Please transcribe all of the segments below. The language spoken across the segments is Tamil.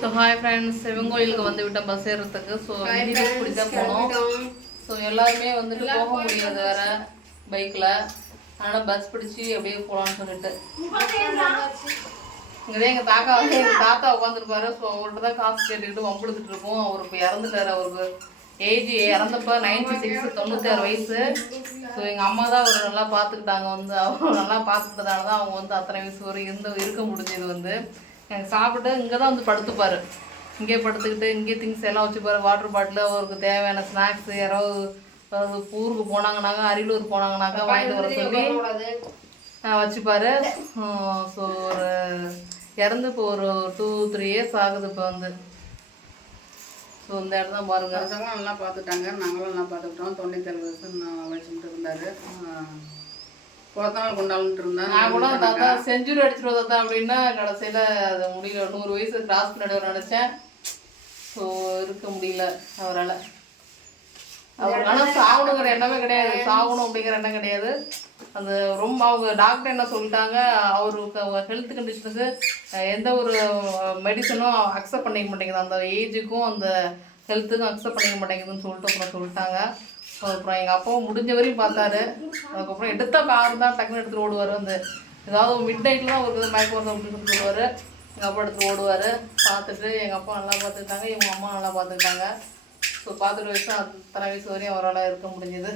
ஸோ ஹாய் ஃப்ரெண்ட்ஸ் சிவங்கோயிலுக்கு வந்து விட்டோம் பஸ் ஏறுறதுக்கு ஸோ பஸ் பிடிச்சா போனோம். ஸோ எல்லாருமே வந்துட்டு போக முடியாது வேற பைக்கில் அதனால் பஸ் பிடிச்சி அப்படியே போகலான்னு சொல்லிட்டு. இங்கே எங்கள் தாத்தா வந்து எங்கள் தாத்தா உட்காந்துருப்பாரு ஸோ அவர்கிட்ட தான் காசு கேட்டுக்கிட்டு வம்புழுத்துட்டு இருக்கோம். அவர் இப்போ இறந்துட்டாரு. அவருக்கு ஏஜ் இறந்தப்ப நைன்டி சிக்ஸ் தொண்ணூத்தாறு வயசு. ஸோ எங்கள் அம்மா தான் அவர் நல்லா பார்த்துக்கிட்டாங்க. வந்து அவர் நல்லா பார்த்துக்கிட்டதால தான் அவங்க வந்து அத்தனை வயசு வரை இருந்து இருக்க முடிஞ்சது வந்து. எனக்கு சாப்பிட்டு இங்கே தான் வந்து படுத்துப்பார். இங்கே படுத்துக்கிட்டு இங்கே திங்ஸ் எல்லாம் வச்சுப்பாரு. வாட்டர் பாட்டில் அவருக்கு தேவையான ஸ்நாக்ஸ் யாராவது ஊருக்கு போனாங்கனாக்கா அரியலூர் போனாங்கனாக்கா வாங்கிட்டு வர சொல்லி வச்சுப்பாரு. ஸோ ஒரு இறந்து இப்போ ஒரு டூ த்ரீ இயர்ஸ் ஆகுது இப்போ வந்து. ஸோ இந்த இடம் தான் பாருங்க. பசங்களும் நல்லா பார்த்துட்டாங்க. நாங்களும் நல்லா பார்த்துக்கிட்டோம். தொண்ணூத்தேழு வருஷம் நான் வச்சுட்டு இருந்தாரு. கொண்டாடிட்டு இருந்தேன் நான் கூட தாத்தா செஞ்சுரி அடிச்சிட்டு வந்தா அப்படின்னா கடைசியில் அது முடியல. நூறு வயசு கிராஸ் பண்ணிட்டு நினச்சேன். ஸோ இருக்க முடியல அவரால். அவருக்கு ஆனால் சாகணுங்கிற எண்ணமே கிடையாது. சாகணும் அப்படிங்கிற எண்ணம் கிடையாது. அந்த ரொம்ப அவங்க டாக்டர் என்ன சொல்லிட்டாங்க அவருக்கு ஹெல்த் கண்டிஷனுக்கு எந்த ஒரு மெடிசனும் அக்செப்ட் பண்ணிக்க மாட்டேங்குது. அந்த ஏஜுக்கும் அந்த ஹெல்த்துக்கும் அக்செப்ட் பண்ணிக்க மாட்டேங்குதுன்னு சொல்லிட்டு அப்புறம் சொல்லிட்டாங்க. ஸோ அப்புறம் எங்கள் அப்பாவும் முடிஞ்ச வரையும் பார்த்தாரு. அதுக்கப்புறம் எடுத்த கார் தான் டக்குன்னு எடுத்துகிட்டு ஓடுவார் வந்து. ஏதாவது மிட் நைட்டில் தான் அவருக்கு மயக்கம் வருது அப்படின்னு சொல்லி சொல்லுவார் எங்கள் அப்பா எடுத்துகிட்டு ஓடுவார். பார்த்துட்டு எங்கள் அப்பா நல்லா பார்த்துக்கிட்டாங்க. இவங்க அம்மா நல்லா பார்த்துக்கிட்டாங்க. ஸோ பார்த்துட்டு வயசு அத்தனை வயசு வரையும் அவரால் இருக்க முடிஞ்சது.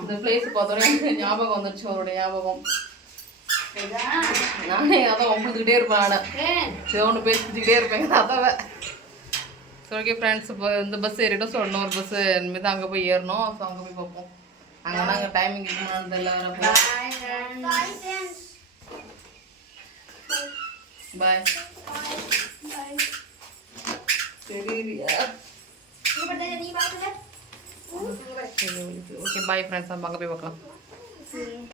இந்த பிளேஸ் பார்த்தோன்னே ஞாபகம் வந்துருச்சு அவருடைய ஞாபகம். நானே அதான் உங்களுக்கிட்டே இருப்பேன் நான். ஏதோ ஒன்று பேசிக்கிட்டே இருப்பேன் அதாவை. ஸோ ஓகே ஃப்ரெண்ட்ஸ் இப்போ இந்த பஸ் ஏறிட்டோம். ஸோ இன்னொரு பஸ் இனிமேல் தான் அங்கே போய் ஏறணும். ஸோ அங்கே போய் பார்ப்போம். அங்கே நாங்கள் டைமிங் இருக்குமான்னு தெரியல பாய் ஓகே பாய் ஃப்ரெண்ட்ஸ் நம்ம அங்கே போய் பார்க்கலாம்.